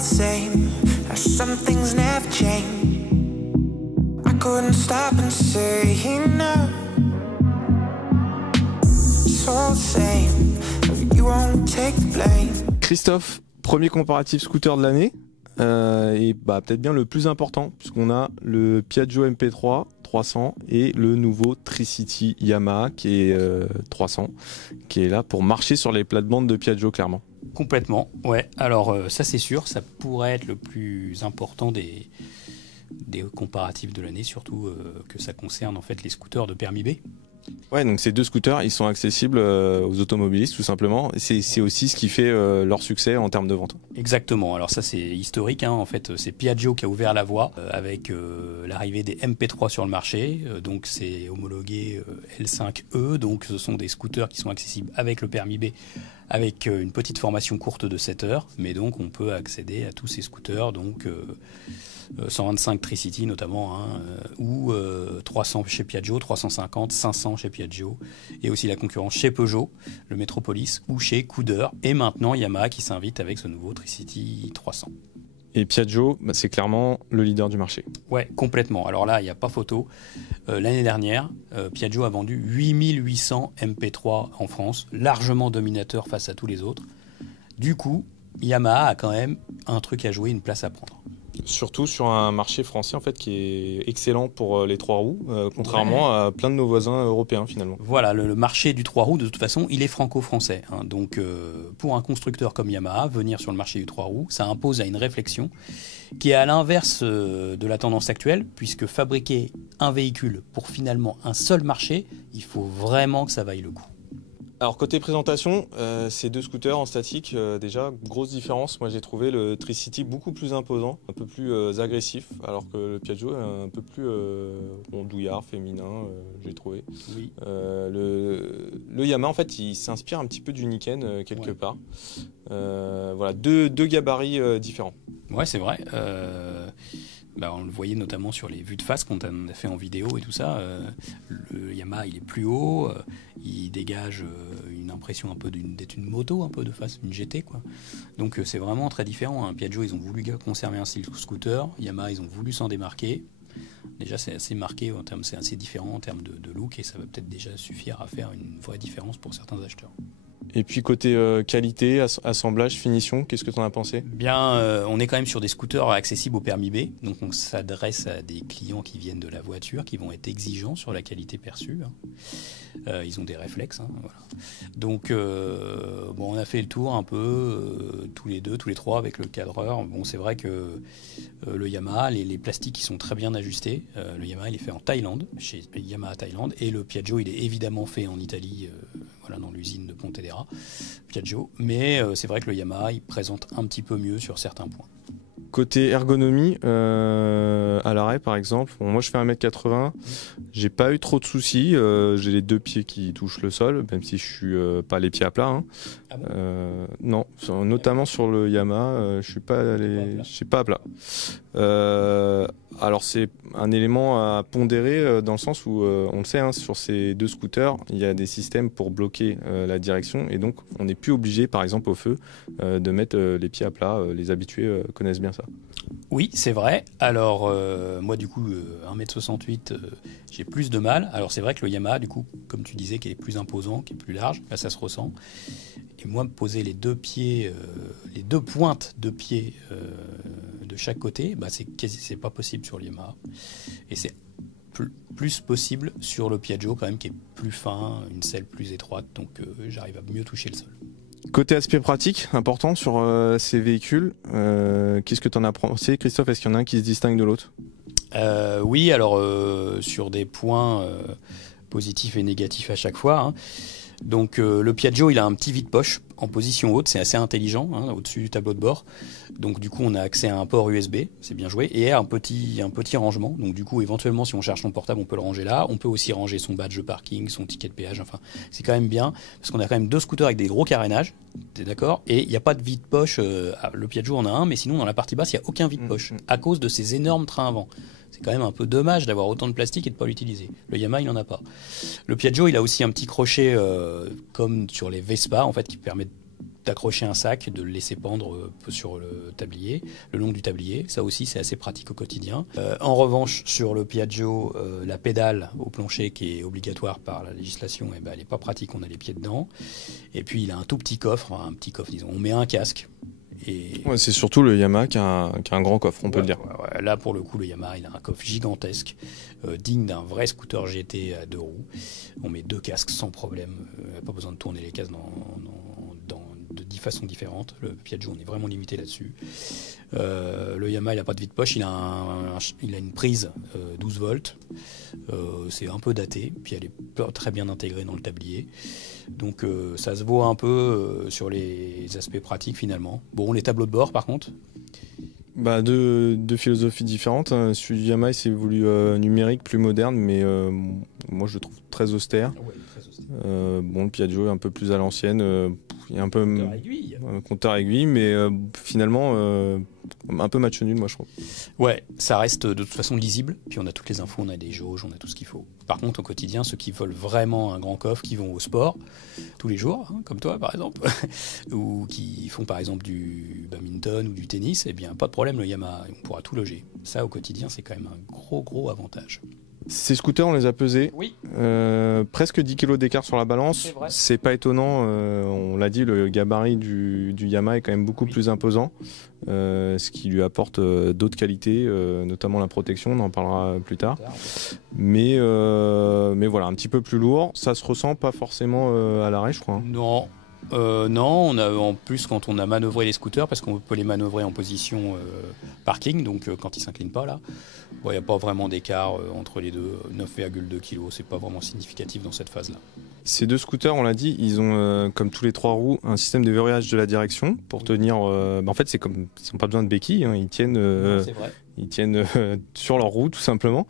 the same, some things never change. I couldn't stop and say enough. It's all the same, you won't take the blame. Christophe, premier comparatif scooter de l'année, et peut-être bien le plus important, puisqu'on a le Piaggio MP3 300 et le nouveau Tricity Yamaha qui est 300, qui est là pour marcher sur les plates-bandes de Piaggio, clairement. Complètement, ouais. Alors ça c'est sûr, ça pourrait être le plus important des comparatifs de l'année, surtout que ça concerne en fait les scooters de permis B. Ouais, donc ces deux scooters, ils sont accessibles aux automobilistes tout simplement. C'est aussi ce qui fait leur succès en termes de vente. Exactement. Alors ça c'est historique, hein. En fait c'est Piaggio qui a ouvert la voie avec l'arrivée des MP3 sur le marché. Donc c'est homologué L5E. Donc ce sont des scooters qui sont accessibles avec le permis B, avec une petite formation courte de 7 heures. Mais donc on peut accéder à tous ces scooters. Donc 125 Tricity notamment, hein, ou 300 chez Piaggio, 350, 500 chez Piaggio, et aussi la concurrence chez Peugeot, le Metropolis, ou chez Couder, et maintenant Yamaha qui s'invite avec ce nouveau Tricity 300. Et Piaggio, c'est clairement le leader du marché. Ouais, complètement. Alors là, il n'y a pas photo. L'année dernière, Piaggio a vendu 8800 MP3 en France, largement dominateur face à tous les autres. Du coup, Yamaha a quand même un truc à jouer, une place à prendre. Surtout sur un marché français en fait qui est excellent pour les 3 roues, contrairement à plein de nos voisins européens finalement. Voilà, le marché du 3 roues de toute façon il est franco-français, hein. Donc pour un constructeur comme Yamaha, venir sur le marché du 3 roues, ça impose à une réflexion qui est à l'inverse de la tendance actuelle, puisque fabriquer un véhicule pour finalement un seul marché, il faut vraiment que ça vaille le coup. Alors côté présentation, ces deux scooters en statique, déjà grosse différence. Moi j'ai trouvé le Tricity beaucoup plus imposant, un peu plus agressif, alors que le Piaggio est un peu plus douillard, féminin, j'ai trouvé. Oui. Le Yamaha en fait il s'inspire un petit peu du Niken quelque part. Voilà, deux gabarits différents. Ouais, c'est vrai. On le voyait notamment sur les vues de face qu'on a fait en vidéo et tout ça. Le Yamaha il est plus haut, il dégage une impression un peu d'être une moto un peu de face, une GT quoi. Donc c'est vraiment très différent, hein. Piaggio ils ont voulu conserver un style scooter, Yamaha ils ont voulu s'en démarquer. Déjà c'est assez marqué en termes, c'est assez différent en termes de look, et ça va peut-être déjà suffire à faire une vraie différence pour certains acheteurs. Et puis côté qualité, assemblage, finition, qu'est-ce que tu en as pensé ? Bien, on est quand même sur des scooters accessibles au permis B, donc on s'adresse à des clients qui viennent de la voiture, qui vont être exigeants sur la qualité perçue, hein. Ils ont des réflexes, hein, voilà. Donc on a fait le tour un peu tous les trois avec le cadreur. Bon, c'est vrai que le Yamaha, les plastiques ils sont très bien ajustés. Le Yamaha il est fait en Thaïlande, chez Yamaha Thaïlande, et le Piaggio il est évidemment fait en Italie, dans l'usine de Pontedera, Piaggio. Mais c'est vrai que le Yamaha il présente un petit peu mieux sur certains points. Côté ergonomie, à l'arrêt par exemple, moi je fais 1m80, j'ai pas eu trop de soucis, j'ai les deux pieds qui touchent le sol, même si je suis pas les pieds à plat, hein. Ah bon non, notamment sur le Yamaha, je suis pas à plat. Alors c'est un élément à pondérer dans le sens où on le sait, hein, sur ces deux scooters, il y a des systèmes pour bloquer la direction, et donc on n'est plus obligé par exemple au feu de mettre les pieds à plat, les habitués connaissent bien ça. Oui, c'est vrai. Alors, moi, du coup, 1m68, j'ai plus de mal. Alors, c'est vrai que le Yamaha, du coup, comme tu disais, qui est plus imposant, qui est plus large, là, ça se ressent. Et moi, me poser les deux pieds, les deux pointes de pied de chaque côté, c'est pas possible sur le Yamaha. Et c'est plus possible sur le Piaggio, quand même, qui est plus fin, une selle plus étroite. Donc, j'arrive à mieux toucher le sol. Côté aspect pratique, important sur ces véhicules, qu'est-ce que tu en as pensé, Christophe ? Est-ce qu'il y en a un qui se distingue de l'autre ? Oui, alors sur des points positifs et négatifs à chaque fois, hein. Donc le Piaggio il a un petit vide-poche en position haute, c'est assez intelligent, hein, au-dessus du tableau de bord. Donc du coup on a accès à un port USB, c'est bien joué, et à un petit rangement. Donc du coup éventuellement si on cherche son portable on peut le ranger là. On peut aussi ranger son badge de parking, son ticket de péage, enfin c'est quand même bien, parce qu'on a quand même deux scooters avec des gros carénages, t'es d'accord ? Et il n'y a pas de vide-poche, le Piaggio en a un, mais sinon dans la partie basse il n'y a aucun vide-poche, à cause de ces énormes trains avant. C'est quand même un peu dommage d'avoir autant de plastique et de ne pas l'utiliser. Le Yamaha, il n'en a pas. Le Piaggio, il a aussi un petit crochet comme sur les Vespa, en fait, qui permet de d'accrocher un sac, de le laisser pendre sur le tablier, le long du tablier. Ça aussi, c'est assez pratique au quotidien. En revanche, sur le Piaggio, la pédale au plancher qui est obligatoire par la législation, elle n'est pas pratique, on a les pieds dedans. Et puis, il a un tout petit coffre, disons. On met un casque. Et... Ouais, c'est surtout le Yamaha qui a un grand coffre, on peut le dire. Ouais. Là, pour le coup, le Yamaha, il a un coffre gigantesque, digne d'un vrai scooter GT à 2 roues. On met 2 casques sans problème. Pas besoin de tourner les casques de 10 façons différentes. Le Piaggio, on est vraiment limité là-dessus. Le Yamaha, il n'a pas de vide-poche. Il a une prise 12 volts. C'est un peu daté. Puis elle est très bien intégrée dans le tablier. Donc ça se vaut un peu sur les aspects pratiques finalement. Bon, les tableaux de bord par contre. Deux philosophies différentes. Celui du Yamaha, c'est voulu numérique, plus moderne, mais moi je le trouve très austère. Ouais, très austère. Le Piaggio est un peu plus à l'ancienne. Il y a un peu compteur aiguille, mais finalement un peu match nul, moi je trouve. Ouais, ça reste de toute façon lisible. Puis on a toutes les infos, on a des jauges, on a tout ce qu'il faut. Par contre, au quotidien, ceux qui veulent vraiment un grand coffre, qui vont au sport tous les jours, comme toi par exemple, ou qui font par exemple du badminton ou du tennis, eh bien pas de problème, le Yamaha, on pourra tout loger. Ça, au quotidien, c'est quand même un gros avantage. Ces scooters, on les a pesés. Oui. Presque 10 kg d'écart sur la balance. C'est pas étonnant. On l'a dit, le gabarit du Yamaha est quand même beaucoup plus imposant. Ce qui lui apporte d'autres qualités, notamment la protection, on en parlera plus tard. Mais voilà, un petit peu plus lourd. Ça se ressent pas forcément à l'arrêt, je crois. Non, on a, en plus quand on a manœuvré les scooters, parce qu'on peut les manœuvrer en position parking, donc quand ils s'inclinent pas là, il n'y a pas vraiment d'écart entre les deux. 9,2 kg, c'est pas vraiment significatif dans cette phase-là. Ces deux scooters, on l'a dit, ils ont, comme tous les 3 roues, un système de verrouillage de la direction pour tenir. En fait, c'est comme ils n'ont pas besoin de béquilles, hein, ils tiennent. C'est vrai. Ils tiennent sur leur roue, tout simplement.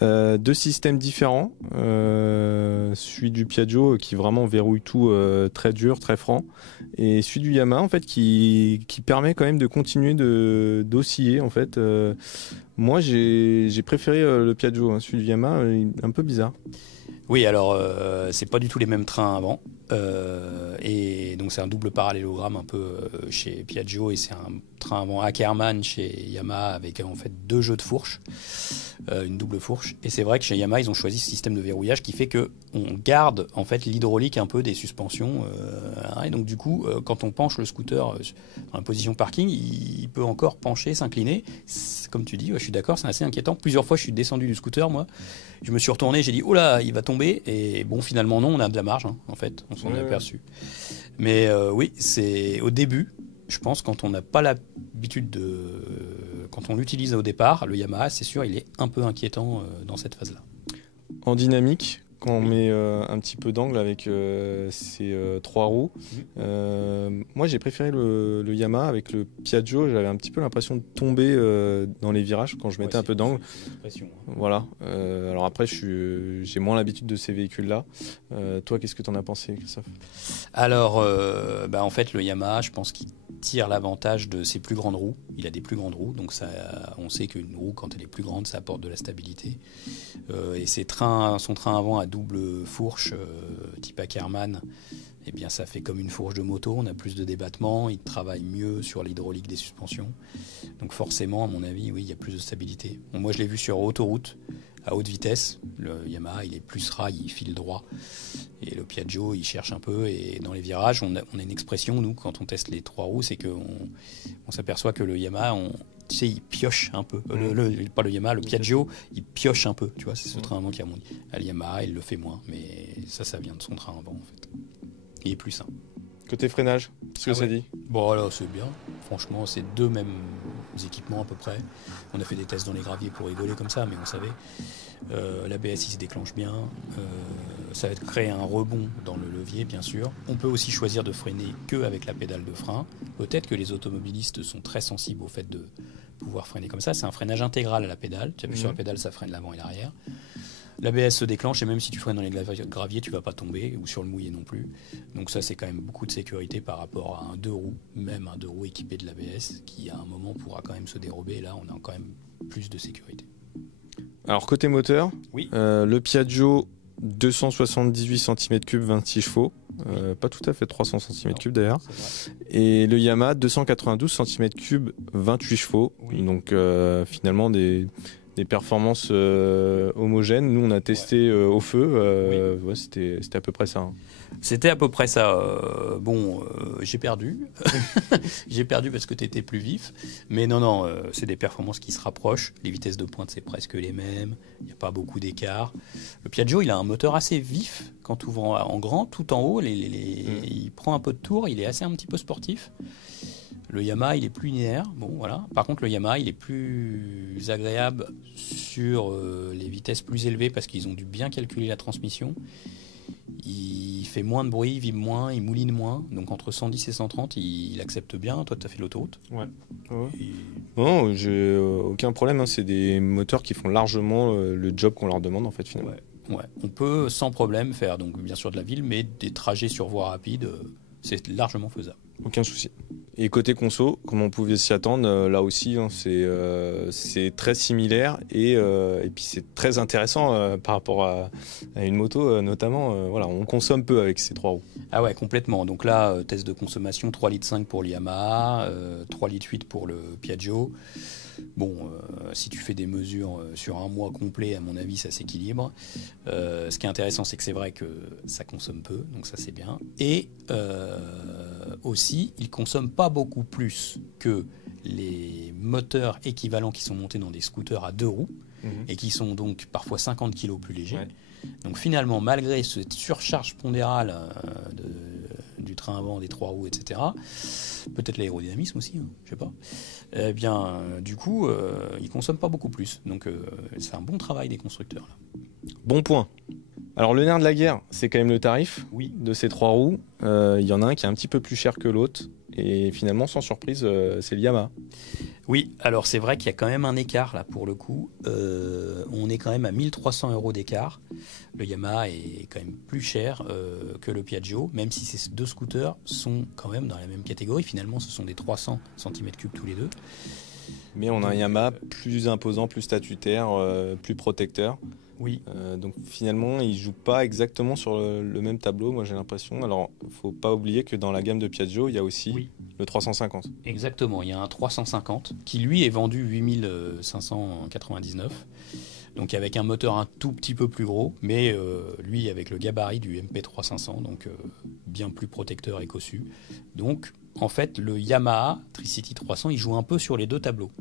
2 systèmes différents. Celui du Piaggio qui vraiment verrouille tout très dur, très franc. Et celui du Yamaha, en fait, qui permet quand même de continuer d'osciller, en fait. Moi, j'ai préféré le Piaggio. Hein. Celui du Yamaha, un peu bizarre. Oui, alors c'est pas du tout les mêmes trains avant, et donc c'est un double parallélogramme un peu chez Piaggio, et c'est un train avant Ackermann chez Yamaha avec en fait 2 jeux de fourches, une double fourche. Et c'est vrai que chez Yamaha ils ont choisi ce système de verrouillage qui fait que on garde en fait l'hydraulique un peu des suspensions, et donc du coup quand on penche le scooter dans la position parking, il peut encore pencher, s'incliner. Comme tu dis, je suis d'accord, c'est assez inquiétant. Plusieurs fois je suis descendu du scooter, moi. Je me suis retourné, j'ai dit oh là, il va tomber, et bon finalement non, on a de la marge, hein, en fait, on s'en est aperçu. Mais oui, c'est au début, je pense, quand on n'a pas l'habitude quand on l'utilise au départ, le Yamaha, c'est sûr, il est un peu inquiétant dans cette phase-là. En dynamique, quand on met un petit peu d'angle avec ces 3 roues, moi j'ai préféré le Yamaha. Avec le Piaggio, j'avais un petit peu l'impression de tomber dans les virages quand je mettais un peu d'angle. Voilà. Alors après, j'ai moins l'habitude de ces véhicules-là. Toi, qu'est-ce que tu en as pensé, Christophe ? Alors, en fait, le Yamaha, je pense qu'il tire l'avantage de ses plus grandes roues. Il a des plus grandes roues, donc ça, on sait qu'une roue, quand elle est plus grande, ça apporte de la stabilité. Et son train avant à double fourche, type Ackermann, eh bien, ça fait comme une fourche de moto. On a plus de débattement, il travaille mieux sur l'hydraulique des suspensions. Donc forcément, à mon avis, oui, il y a plus de stabilité. Bon, moi, je l'ai vu sur autoroute, à haute vitesse. Le Yamaha, il est plus rail, il file droit. Et le Piaggio, il cherche un peu. Et dans les virages, on a une expression, nous, quand on teste les 3 roues, c'est qu'on s'aperçoit que le Yamaha, tu sais, il pioche un peu. Pas le Yamaha, le Piaggio, il pioche un peu. Tu vois, c'est ce train avant qui remonte. Le Yamaha, il le fait moins. Mais ça vient de son train avant, en fait. Il est plus sain. Côté freinage, qu'est-ce que ça dit ? Bon, alors c'est bien. Franchement, c'est 2 mêmes équipements à peu près. On a fait des tests dans les graviers pour rigoler comme ça, mais on savait. L'ABS, il se déclenche bien. Ça va créer un rebond dans le levier, bien sûr. On peut aussi choisir de freiner qu'avec la pédale de frein. Peut-être que les automobilistes sont très sensibles au fait de pouvoir freiner comme ça. C'est un freinage intégral à la pédale. Tu appuies sur la pédale, ça freine l'avant et l'arrière. L'ABS se déclenche, et même si tu freines dans les graviers, tu vas pas tomber, ou sur le mouillé non plus. Donc ça, c'est quand même beaucoup de sécurité par rapport à un 2 roues, même un 2 roues équipé de l'ABS, qui à un moment pourra quand même se dérober. Là, on a quand même plus de sécurité. Alors côté moteur, oui. Le Piaggio 278 cm3, 26 chevaux. Pas tout à fait 300 cm3 d'ailleurs. C'est vrai. Et le Yamaha 292 cm3, 28 chevaux. Oui. Donc finalement des performances homogènes. Nous on a testé au feu. Ouais, c'était à peu près ça. Hein. C'était à peu près ça. J'ai perdu. J'ai perdu parce que tu étais plus vif. Mais non, c'est des performances qui se rapprochent. Les vitesses de pointe, c'est presque les mêmes. Il n'y a pas beaucoup d'écart. Le Piaggio, il a un moteur assez vif quand tu ouvres en grand. Tout en haut, il prend un peu de tour. Il est un petit peu sportif. Le Yamaha, il est plus linéaire. Bon, voilà. Par contre, le Yamaha, il est plus agréable sur les vitesses plus élevées parce qu'ils ont dû bien calculer la transmission. Il fait moins de bruit, il vibre moins, il mouline moins. Donc entre 110 et 130, il accepte bien. Toi, tu as fait l'autoroute. Ouais. Non, j'ai aucun problème. Hein. C'est des moteurs qui font largement le job qu'on leur demande en fait finalement. Ouais. On peut sans problème faire donc bien sûr de la ville, mais des trajets sur voie rapide, c'est largement faisable. Aucun souci. Et côté conso, comme on pouvait s'y attendre, là aussi, hein, c'est très similaire et puis c'est très intéressant par rapport à une moto, notamment. Voilà, on consomme peu avec ces 3 roues. Ah ouais, complètement. Donc là, test de consommation 3,5 litres pour le Yamaha, 3,8 litres pour le Piaggio. Bon, si tu fais des mesures sur un mois complet, à mon avis, ça s'équilibre. Ce qui est intéressant, c'est que c'est vrai que ça consomme peu, donc ça c'est bien. Et aussi, il consomme pas beaucoup plus que les moteurs équivalents qui sont montés dans des scooters à 2 roues et qui sont donc parfois 50 kg plus légers. Ouais. Donc finalement, malgré cette surcharge pondérale du train avant, des 3 roues, etc., peut-être l'aérodynamisme aussi, hein, je sais pas. Eh bien, du coup, ils consomment pas beaucoup plus. Donc, c'est un bon travail des constructeurs. Là. Bon point. Alors, le nerf de la guerre, c'est quand même le tarif de ces 3 roues. Il y en a un qui est un petit peu plus cher que l'autre. Et finalement, sans surprise, c'est le Yamaha. Oui, alors c'est vrai qu'il y a quand même un écart là pour le coup. On est quand même à 1 300 € d'écart. Le Yamaha est quand même plus cher que le Piaggio, même si ces 2 scooters sont quand même dans la même catégorie. Finalement, ce sont des 300 cm3 tous les deux. Mais on a un Yamaha plus imposant, plus statutaire, plus protecteur. Oui. Donc finalement, il ne joue pas exactement sur le même tableau, moi j'ai l'impression. Alors, il ne faut pas oublier que dans la gamme de Piaggio, il y a aussi le 350. Exactement, il y a un 350 qui lui est vendu 8 599. Donc avec un moteur un tout petit peu plus gros, mais lui avec le gabarit du MP3500, donc bien plus protecteur et cossu. Donc en fait, le Yamaha Tricity 300, il joue un peu sur les 2 tableaux.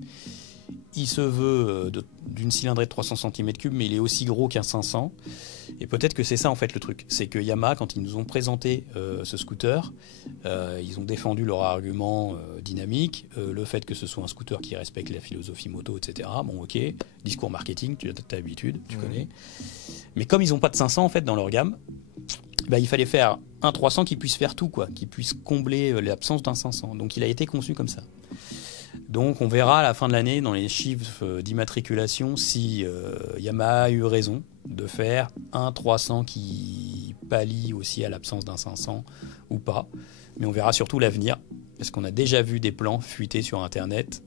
Il se veut d'une cylindrée de 300 cm3, mais il est aussi gros qu'un 500. Et peut-être que c'est ça en fait le truc. C'est que Yamaha, quand ils nous ont présenté ce scooter, ils ont défendu leur argument dynamique, le fait que ce soit un scooter qui respecte la philosophie moto, etc. Bon ok, discours marketing, tu as l'habitude, tu connais. Mais comme ils n'ont pas de 500 en fait dans leur gamme, bah, il fallait faire un 300 qui puisse faire tout, quoi, qui puisse combler l'absence d'un 500. Donc il a été conçu comme ça. Donc on verra à la fin de l'année dans les chiffres d'immatriculation si Yamaha a eu raison de faire un 300 qui pallie aussi à l'absence d'un 500 ou pas. Mais on verra surtout l'avenir, parce qu'on a déjà vu des plans fuiter sur Internet,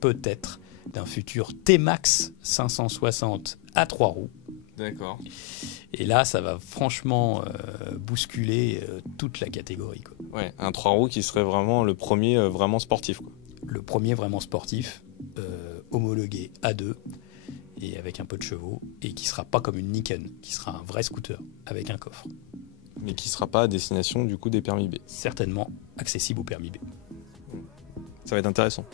peut-être, d'un futur T-Max 560 à 3 roues. D'accord. Et là, ça va franchement bousculer toute la catégorie, quoi. Ouais, un 3 roues qui serait vraiment le premier vraiment sportif, quoi. Le premier vraiment sportif, homologué A2 et avec un peu de chevaux, et qui sera pas comme une Nikon, qui sera un vrai scooter avec un coffre. Mais qui sera pas à destination du coup des permis B. Certainement accessible au permis B. Ça va être intéressant.